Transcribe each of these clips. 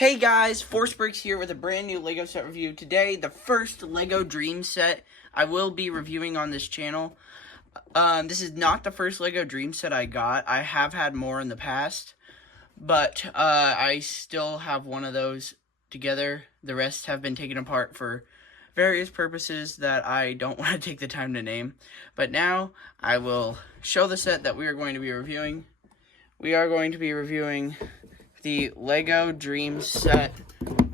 Hey guys, Force Breaks here with a brand new LEGO set review. Today, the first LEGO Dreamzzz set I will be reviewing on this channel. This is not the first LEGO Dreamzzz set I got. I have had more in the past, but I still have one of those together. The rest have been taken apart for various purposes that I don't want to take the time to name. But now, I will show the set that we are going to be reviewing. We are going to be reviewing the LEGO Dreamzzz set,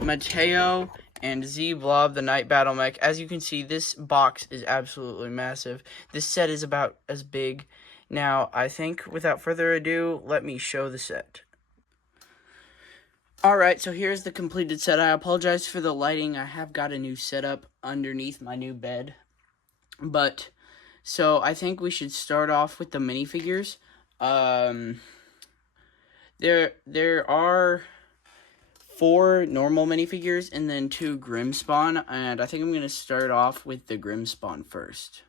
Mateo and Z Blob, the Night Battle Mech. As you can see, this box is absolutely massive. This set is about as big. Now, I think, without further ado, let me show the set. Alright, so here's the completed set. I apologize for the lighting. I have got a new setup underneath my new bed. So I think we should start off with the minifigures. There are 4 normal minifigures and then 2 Grimmspawn, and I think I'm going to start off with the Grimmspawn first.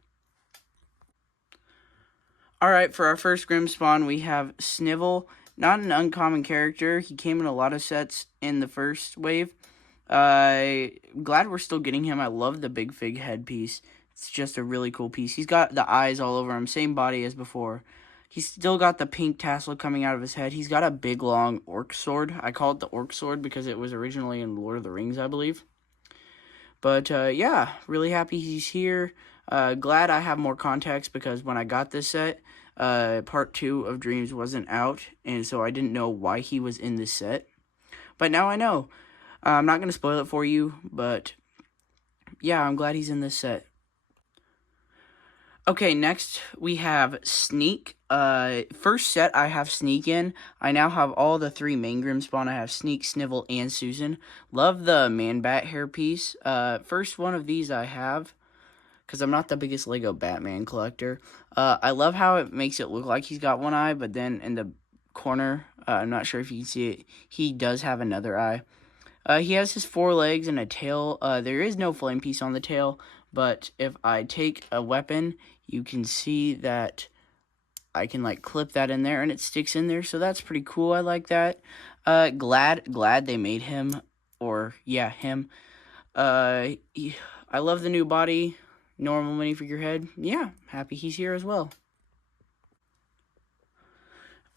Alright, for our first Grimmspawn, we have Snivel. Not an uncommon character. He came in a lot of sets in the first wave. Glad we're still getting him. I love the big fig headpiece. It's just a really cool piece. He's got the eyes all over him, same body as before. He's still got the pink tassel coming out of his head. He's got a big, long orc sword. I call it the orc sword because it was originally in Lord of the Rings, I believe. But, yeah, really happy he's here. Glad I have more context because when I got this set, part 2 of Dreamzzz wasn't out, and so I didn't know why he was in this set. But now I know. I'm not going to spoil it for you, but, yeah, I'm glad he's in this set. Okay, next we have Sneak. First set I have Sneak in. I now have all the 3 main Grimmspawn. I have Sneak, Snivel, and Susan. Love the Man-Bat hairpiece. First one of these I have, because I'm not the biggest LEGO Batman collector. I love how it makes it look like he's got one eye, but then in the corner, I'm not sure if you can see it, he does have another eye. He has his 4 legs and a tail. There is no flame piece on the tail, but if I take a weapon, you can see that I can like clip that in there and it sticks in there, so that's pretty cool. I like that. Glad they made him, or yeah, him. I love the new body, normal minifigure head. Yeah, happy he's here as well.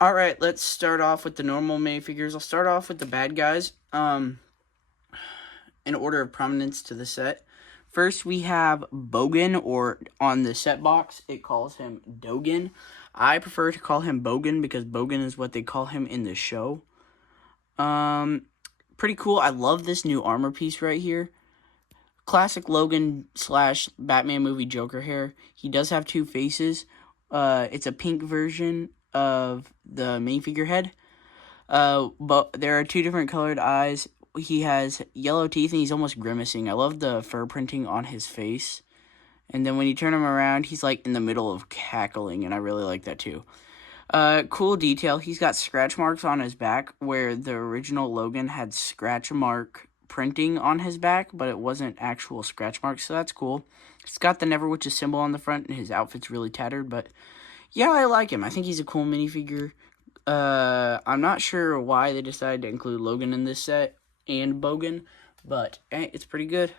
Alright, let's start off with the normal minifigures. I'll start off with the bad guys, in order of prominence to the set. First, we have Bogan, or on the set box, it calls him Dogan. I prefer to call him Bogan because Bogan is what they call him in the show. Pretty cool. I love this new armor piece right here. Classic Logan / Batman movie Joker hair. He does have 2 faces. It's a pink version of the minifigure head. But there are 2 different colored eyes. He has yellow teeth and he's almost grimacing. I love the fur printing on his face. And then when you turn him around, he's like in the middle of cackling, and I really like that too. Cool detail. He's got scratch marks on his back where the original Logan had scratch mark printing on his back, but it wasn't actual scratch marks, so that's cool. It's got the Never Witches symbol on the front, and his outfit's really tattered, but yeah, I like him. I think he's a cool minifigure. I'm not sure why they decided to include Logan in this set and Bogan, but it's pretty good.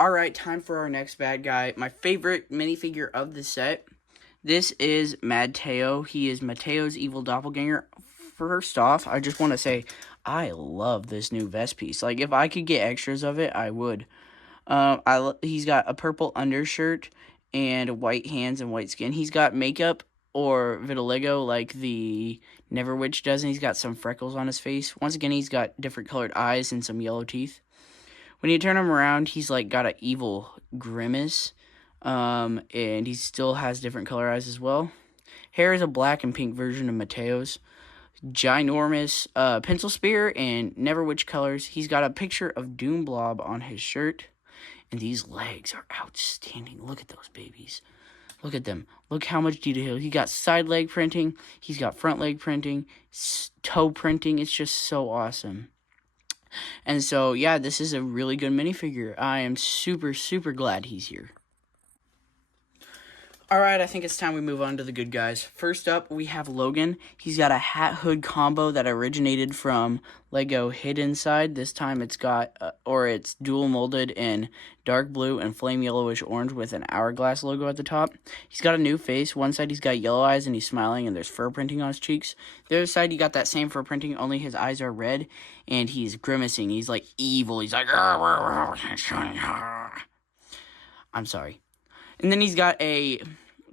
Alright, time for our next bad guy. My favorite minifigure of the set. This is Mateo. He is Mateo's evil doppelganger. First off, I just want to say, I love this new vest piece. Like, if I could get extras of it, I would. He's got a purple undershirt and white hands and white skin. He's got makeup or vitiligo like the Never Witch does, and he's got some freckles on his face. Once again, he's got different colored eyes and some yellow teeth. When you turn him around, he's like got an evil grimace, and he still has different color eyes as well. Hair is a black and pink version of Mateo's. Ginormous pencil spear and Never Witch colors. He's got a picture of Doom Blob on his shirt, and these legs are outstanding. Look at those babies. Look at them. Look how much detail. He got side leg printing. He's got front leg printing. Toe printing. It's just so awesome. And so, yeah, this is a really good minifigure. I am super, super glad he's here. Alright, I think it's time we move on to the good guys. First up, we have Logan. He's got a hat-hood combo that originated from Lego Hid Inside. This time it's got, it's dual molded in dark blue and flame yellowish orange with an hourglass logo at the top. He's got a new face. One side he's got yellow eyes and he's smiling and there's fur printing on his cheeks. The other side he got that same fur printing, only his eyes are red and he's grimacing. He's like evil. He's like, I'm sorry. And then he's got a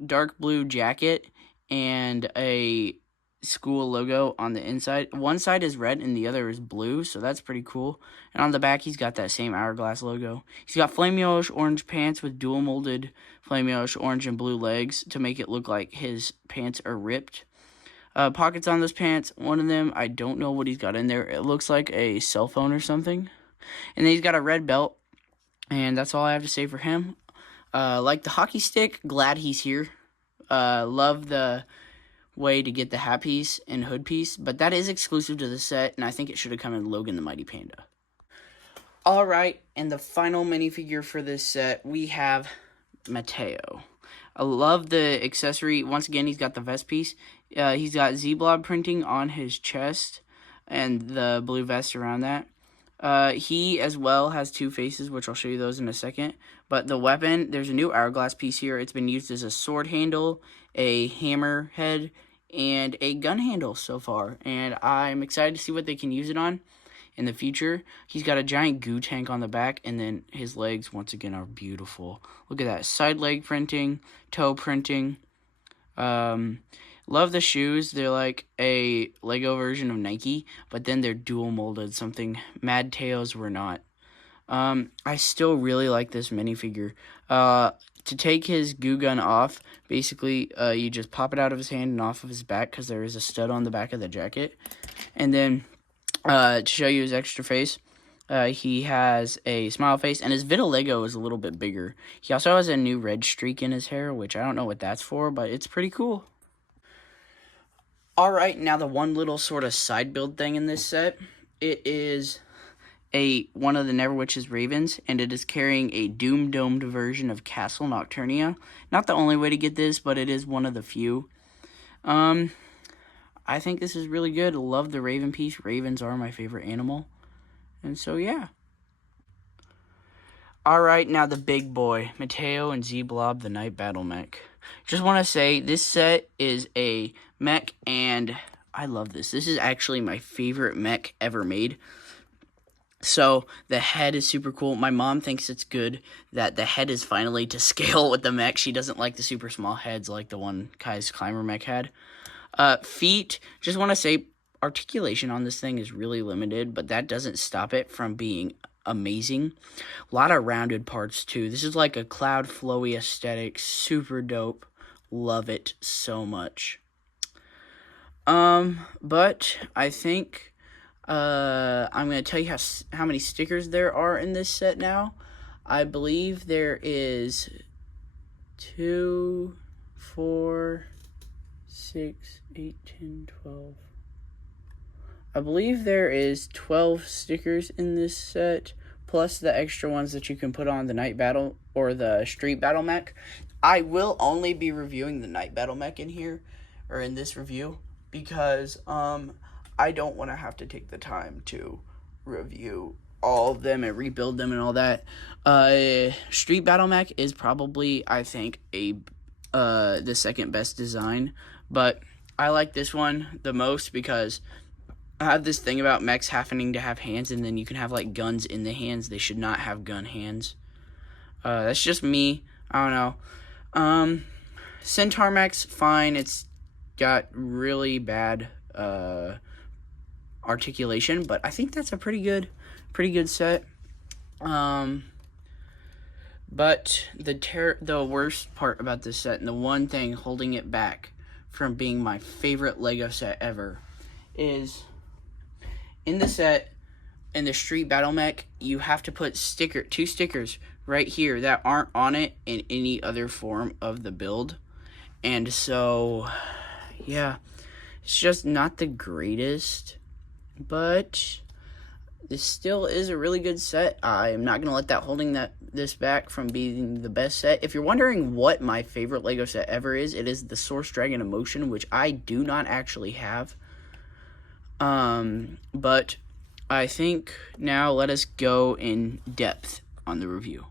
dark blue jacket and a school logo on the inside. One side is red and the other is blue, so that's pretty cool. And on the back, he's got that same hourglass logo. He's got flame yellowish orange pants with dual molded flame yellowish orange and blue legs to make it look like his pants are ripped. Pockets on those pants. One of them, I don't know what he's got in there. It looks like a cell phone or something. And then he's got a red belt. And that's all I have to say for him. Like the hockey stick, glad he's here. Love the way to get the hat piece and hood piece, but that is exclusive to the set, and I think it should have come in Logan the Mighty Panda. Alright, and the final minifigure for this set, we have Mateo. I love the accessory. Once again, he's got the vest piece. He's got Blob printing on his chest and the blue vest around that. He as well has two faces, which I'll show you those in a second. But the weapon, there's a new hourglass piece here. It's been used as a sword handle, a hammer head, and a gun handle so far. And I'm excited to see what they can use it on in the future. He's got a giant goo tank on the back, and then his legs, once again, are beautiful. Look at that. Side leg printing, toe printing. Love the shoes. They're like a Lego version of Nike, but then they're dual molded, something Mateo's were not. I still really like this minifigure. To take his goo gun off, basically, you just pop it out of his hand and off of his back because there is a stud on the back of the jacket. And then, to show you his extra face, he has a smile face, and his vitiligo is a little bit bigger. He also has a new red streak in his hair, which I don't know what that's for, but it's pretty cool. Alright, now the one little sort of side build thing in this set, it is one of the Neverwitch's ravens, and it is carrying a domed version of Castle Nocturnia. Not the only way to get this, but it is one of the few. I think this is really good. Love the raven piece. Ravens are my favorite animal. And so, yeah. Alright, now the big boy, Mateo and Blob, the Night Battle Mech. Just want to say, this set is a mech, and I love this. This is actually my favorite mech ever made. So, the head is super cool. My mom thinks it's good that the head is finally to scale with the mech. She doesn't like the super small heads like the one Kai's Climber mech had. Feet, just want to say, articulation on this thing is really limited, but that doesn't stop it from being amazing. A lot of rounded parts, too. This is like a cloud flowy aesthetic. Super dope. Love it so much. But I think I'm going to tell you how many stickers there are in this set now. I believe there is 2, 4, 6, 8, 10, 12. I believe there is 12 stickers in this set, plus the extra ones that you can put on the Night Battle or the Street Battle Mech. I will only be reviewing the Night Battle Mech in here, or in this review, because I don't want to have to take the time to review all of them and rebuild them and all that. Street Battle Mech is probably, I think, the second best design, but I like this one the most because I have this thing about mechs having to have hands, and then you can have like guns in the hands. They should not have gun hands. That's just me. I don't know. Centaur mech's fine. It's got really bad articulation, but I think that's a pretty good set. But the worst part about this set, and the one thing holding it back from being my favorite Lego set ever, is in the set, in the Street Battle Mech, you have to put two stickers right here that aren't on it in any other form of the build. And so, yeah, it's just not the greatest, but this still is a really good set. I am not going to let that holding this back from being the best set. If you're wondering what my favorite Lego set ever is, it is the Source Dragon Emotion, which I do not actually have. But I think now let us go in depth on the review.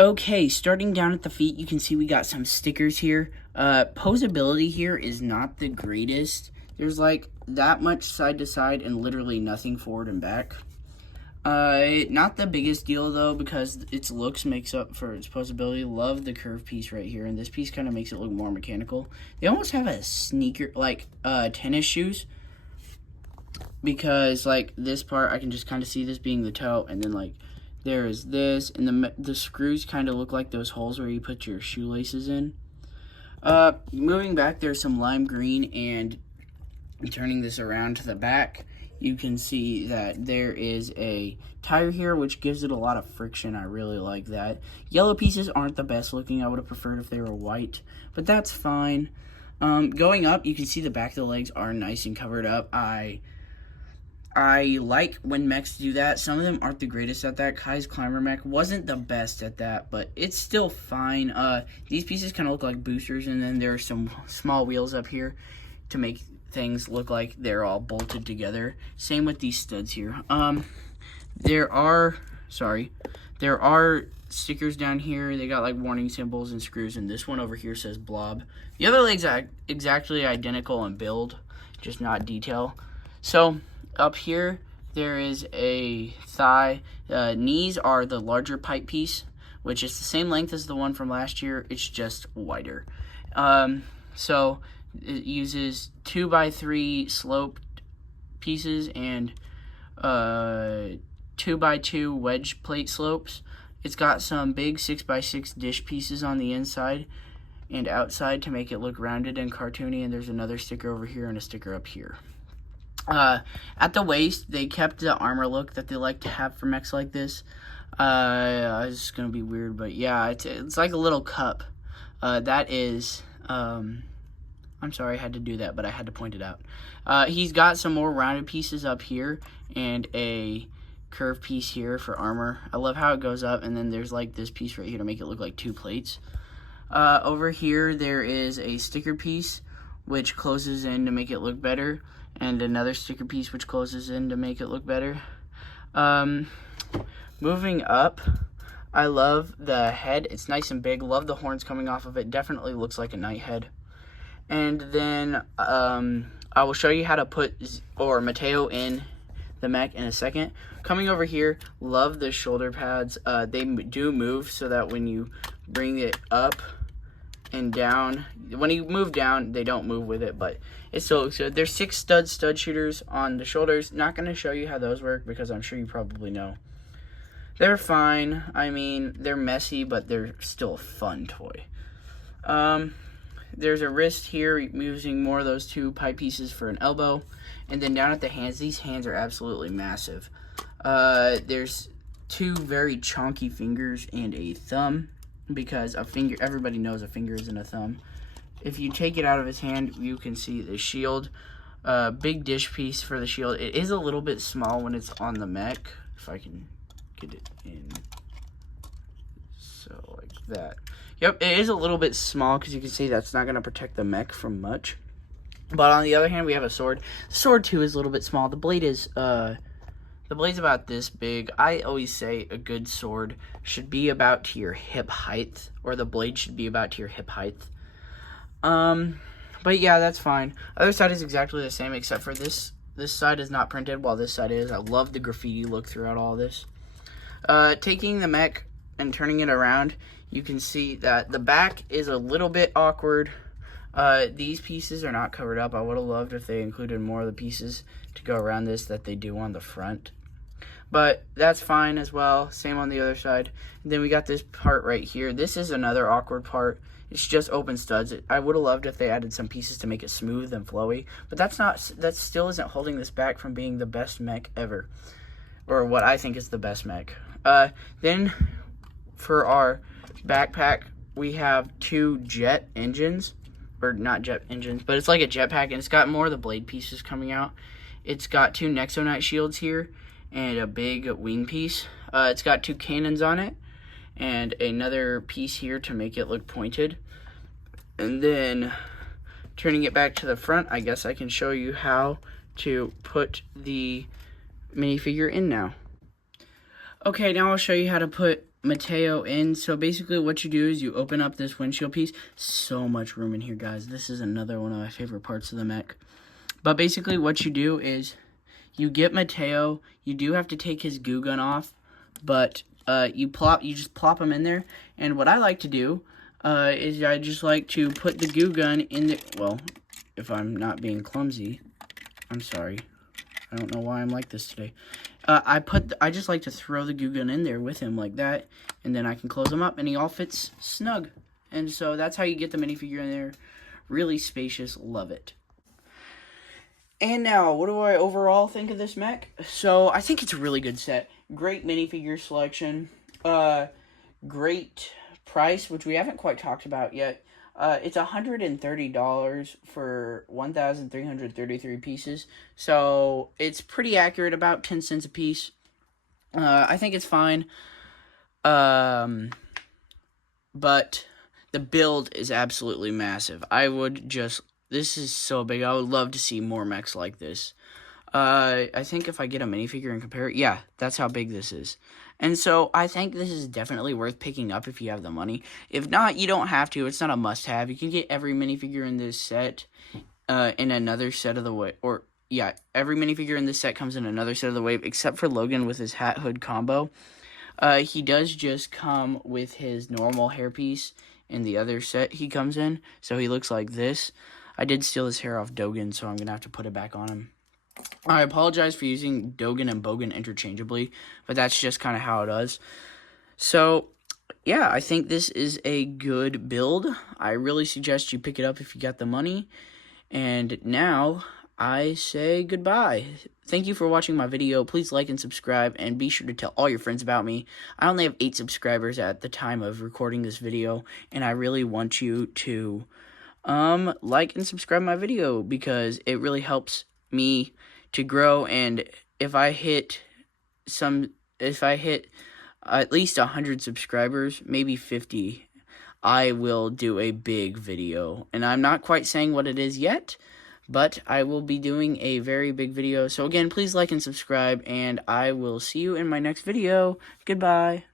Okay, starting down at the feet, you can see we got some stickers here. Posability here is not the greatest. There's like that much side to side and literally nothing forward and back. Not the biggest deal though, because its looks makes up for its posability. Love the curve piece right here, and this piece kind of makes it look more mechanical. They almost have a sneaker, like tennis shoes, because like this part, I can just kind of see this being the toe, and then like there is this, and the screws kind of look like those holes where you put your shoelaces in. Moving back, there's some lime green, and turning this around to the back, you can see that there is a tire here, which gives it a lot of friction. I really like that. Yellow pieces aren't the best looking. I would have preferred if they were white, but that's fine. Going up, you can see the back of the legs are nice and covered up. I like when mechs do that. Some of them aren't the greatest at that. Kai's Climber mech wasn't the best at that, but it's still fine. These pieces kind of look like boosters, and then there are some small wheels up here to make things look like they're all bolted together. Same with these studs here. There are stickers down here. They got like warning symbols and screws, and this one over here says Blob. The other legs are exactly identical in build, just not detail. So up here, there is a thigh. Knees are the larger pipe piece, which is the same length as the one from last year. It's just wider. So it uses 2x3 sloped pieces and 2x2 wedge plate slopes. It's got some big 6x6 dish pieces on the inside and outside to make it look rounded and cartoony, and there's another sticker over here and a sticker up here. At the waist, they kept the armor look that they like to have for mechs like this. It's gonna be weird, but yeah, it's like a little cup. That is, I'm sorry I had to do that, but I had to point it out. He's got some more rounded pieces up here and a curved piece here for armor. I love how it goes up, and then there's like this piece right here to make it look like two plates. Over here, there is a sticker piece which closes in to make it look better, and another sticker piece which closes in to make it look better. Moving up, I love the head. It's nice and big. Love the horns coming off of it. Definitely looks like a knight head. And then I will show you how to put Mateo in the mech in a second. Coming over here, love the shoulder pads. They do move so that when you bring it up and down, when you move down, they don't move with it, but it still looks good. There's 6 stud shooters on the shoulders. Not going to show you how those work because I'm sure you probably know. They're fine. I mean, they're messy, but they're still a fun toy. There's a wrist here using more of those 2 pipe pieces for an elbow. And then down at the hands, these hands are absolutely massive. There's 2 very chunky fingers and a thumb, because a finger, everybody knows a finger isn't a thumb. If you take it out of his hand, you can see the shield. Big dish piece for the shield. It is a little bit small when it's on the mech. If I can get it in. So like that. Yep, it is a little bit small because you can see that's not going to protect the mech from much. But on the other hand, we have a sword. The sword too is a little bit small. The blade is the blade's about this big. I always say a good sword should be about to your hip height, or the blade should be about to your hip height. But yeah, that's fine. Other side is exactly the same, except for this side is not printed, while this side is. I love the graffiti look throughout all this. Taking the mech and turning it around, you can see that the back is a little bit awkward. These pieces are not covered up. I would have loved if they included more of the pieces to go around this that they do on the front. But that's fine as well. Same on the other side. And then we got this part right here. This is another awkward part. It's just open studs. I would have loved if they added some pieces to make it smooth and flowy. But that still isn't holding this back from being the best mech ever. Or what I think is the best mech. Then for our backpack, we have 2 jet engines. Or not jet engines, but it's like a jetpack, and it's got more of the blade pieces coming out. It's got 2 Nexonite shields here and a big wing piece. It's got 2 cannons on it and another piece here to make it look pointed. And then turning it back to the front, I guess I can show you how to put the minifigure in now. Okay, now I'll show you how to put Mateo in. So basically what you do is you open up this windshield piece. So much room in here, guys. This is another one of my favorite parts of the mech. But basically what you do is you get Mateo. You do have to take his goo gun off, but you just plop him in there. And what I like to do is I just like to put the goo gun in the, well, if I'm not being clumsy, I'm sorry. I don't know why I'm like this today. I just like to throw the goo gun in there with him like that, and then I can close him up, and he all fits snug. And so that's how you get the minifigure in there. Really spacious, love it. And now, what do I overall think of this mech? So, I think it's a really good set. Great minifigure selection. Great price, which we haven't quite talked about yet. It's $130 for 1,333 pieces. So, it's pretty accurate, about 10 cents a piece. I think it's fine. But the build is absolutely massive. This is so big. I would love to see more mechs like this. I think if I get a minifigure and compare it, yeah, that's how big this is. And so I think this is definitely worth picking up if you have the money. If not, you don't have to. It's not a must-have. You can get every minifigure in this set in another set of the wave. Or, yeah, every minifigure in this set comes in another set of the wave, except for Logan with his hat-hood combo. He does just come with his normal hairpiece in the other set he comes in. So he looks like this. I did steal his hair off Dogan, so I'm going to have to put it back on him. I apologize for using Dogan and Bogan interchangeably, but that's just kind of how it is. So, yeah, I think this is a good build. I really suggest you pick it up if you got the money. And now, I say goodbye. Thank you for watching my video. Please like and subscribe, and be sure to tell all your friends about me. I only have 8 subscribers at the time of recording this video, and I really want you to like and subscribe my video because it really helps me to grow. And if I hit at least 100 subscribers, maybe 50, I will do a big video. And I'm not quite saying what it is yet, but I will be doing a very big video. So again, please like and subscribe, and I will see you in my next video. Goodbye.